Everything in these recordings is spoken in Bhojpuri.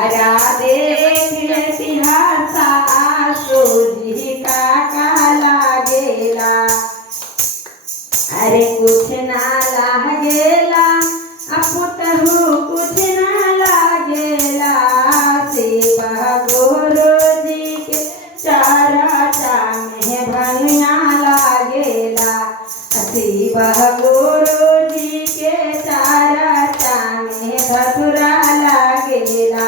जारा देख इतिहासा सोजी काका लागेला अरे कुछ ना लागेला अपुतहु कुछ ना लागेला शिवा गुरुजी के चरचा में भंगिया लागेला शिवा गुरुजी के चरचा में धतुरा लागेला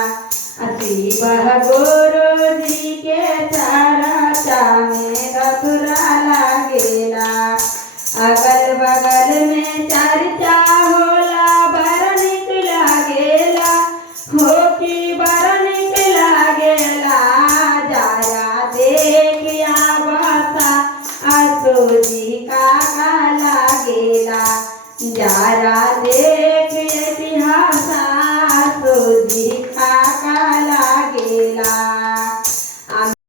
शिवा गुरुजी के चरचा में धतुरा लागेला अगल बगल में चर्चा होला बर निक लागेला हो कि बर निक लागेला जारा देख आवता असोजी काका लागेला जारा देख इतिहासा सोजी काका लागेला।